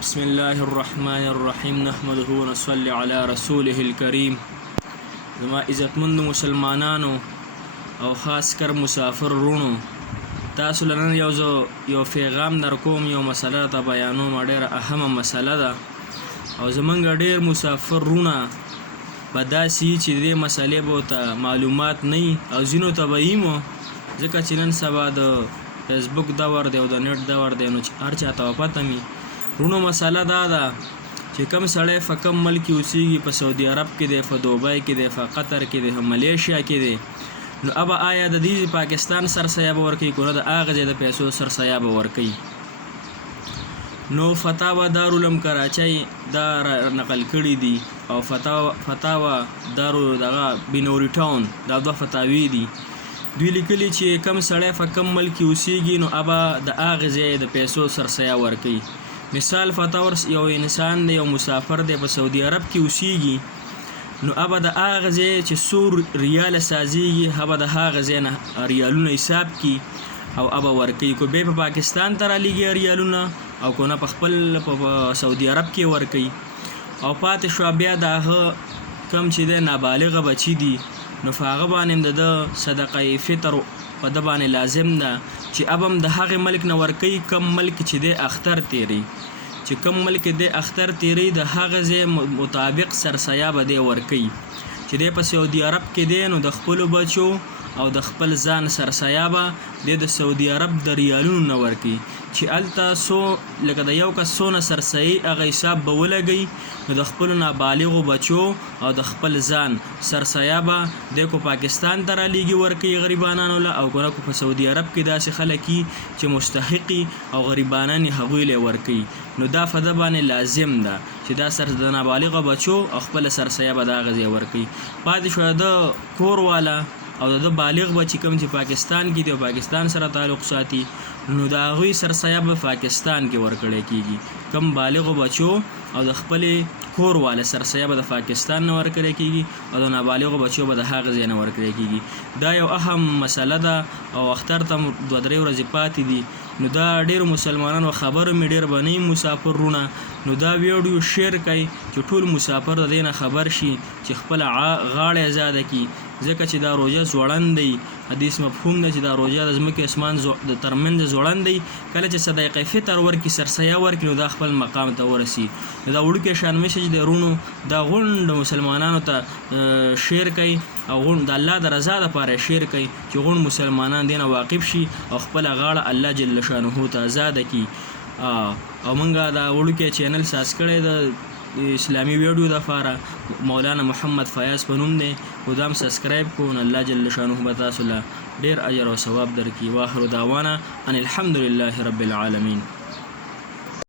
بسم الله الرحمن الرحیم نحمده ونصلي على رسوله الكریم. زما عزتمند مسلمانانو او خاص کر مسافر رونو، تاسو لنن یو پیغام در کوم، یو مسله ته بیانوم. ډیره اهمه مسله ده او زمونږ ډیر مسافر رونه به داسې چې دې مسلې به ته معلومات نه او ځینو ته به یې ځکه چې نن سبا د فیسبوک دور دی او د نیټ دور دی، نو هر چا ته پته می رونو مسله دا ده چې کم سړی په کم ملک کې اوسېږي، په سعودي عرب کې دی، په دوبۍ کې دی، په قطر کې دی، په ملیشیا کې دی، نو ابا آیا د دې پاکستان سرسایه به ورکوي که نه د هغه ځای د پیسو سرسایه به ورکوي؟ نو فتاوا دارالعلوم کراچۍ دا نقل کړي دي او فتاوا دارو دغه بنوري ټاون دا دوه فتاوی دي. دوی لیکلي چې کم سړی په کم ملک کې اوسېږي نو ابا د هغه ځای د پیسو سرسایه ورکوي. مثال فتاور یو انسان دی، یو مسافر دی، په سعودي عرب کې اوسېږي، نو ابا د هغه ځای چې څو ریاله سازیږي ابا د هغه ځای نه ریالونه حساب کړي او ابا ورکوي. که بیا په پاکستان ته رالیږي ریالونه او که نه په خپل په سعودي عرب کې ورکوي. او پاتې شوه بیا د هغه کم چې دی نابالغه بچي دي، نو په هغه باندې د صدقه فطر په ده باندې لازم ده چې اب هم د هغې ملک نه ورکوي کم ملک چې دی اختر تیری، چې کم ملک دی اختر تیری د هغه ځای مطابق سرسایه به دی ورکوي. چې دی په سعودي عرب کې دی نو د خپلو بچو او د خپل ځان سرسایه به دی د سعودي عرب د ریالونو نه ورکوي، چې هلته څو لکه د یو کس څونه سرسایي هغه حساب به ولګوي، نو د خپلو نابالغو بچو او د خپل ځان سرسایه به دی کو پاکستان ته رالیږي ورکوي غریبانانو له، او که نه په سعودي عرب کې داسې خلک چې مستحقي او غریبانان یې هغوی له ورکوي. نو دا په ده باندې لازم ده چې دا د نابالغه بچو او خپله سرسایه به د هغه ځای ورکوي. پاتې شوه د کور والا او د بالغ بچی کوم چې پاکستان کې دی او پاکستان سره تعلق ساتي، نو د هغوی سرسایه به پاکستان کې ورکړی کېږي. کم بالغو بچو او د خپلې کور والا سرسایه به د پاکستان نه ورکړی کېږي او د نابالغو بچو به د هغه ځای نه ورکړی کېږي. دا یو اهم مسله ده او اختر ته 2-3 ورځې پاتې دي، نو دا ډېرو مسلمانانو خبرو مې ډېر به نه مسافر رونه، نو دا ویډیو شیر کړئ چې ټول مسافر د دې نه خبر شي چې خپله غاړه ازاده کړي، ځکه چې دا روژه ځوړند دی. حدیث مفهوم دی چې دا روژه د ځمکې اسمان د ترمنځ ځوړند دی. کله چې صدقه فطر ورکړي، سرسایه ورکړي، نو دا خپل مقام ته ورسي. نو دا وړوکی شان میسج دی رونو، دا غونډ مسلمانانو ته شیر کړئ او د الله د رضا دپاره شیر کړئ چې غونډ مسلمانان دې نه واقف شي او خپله غاړه الله جل شانه ته ازاده کړي. او موږ دا وړوکی چینل ساز کړی د اسلامي ویډیو دپاره، مولانا محمد فیاض په نوم دی، خو دا هم سبسکرایب کړو، نو الله جل شانه به تاسو له ډېر اجر او ثواب درکړي. واخر دعوانا ان الحمد لله رب العالمین.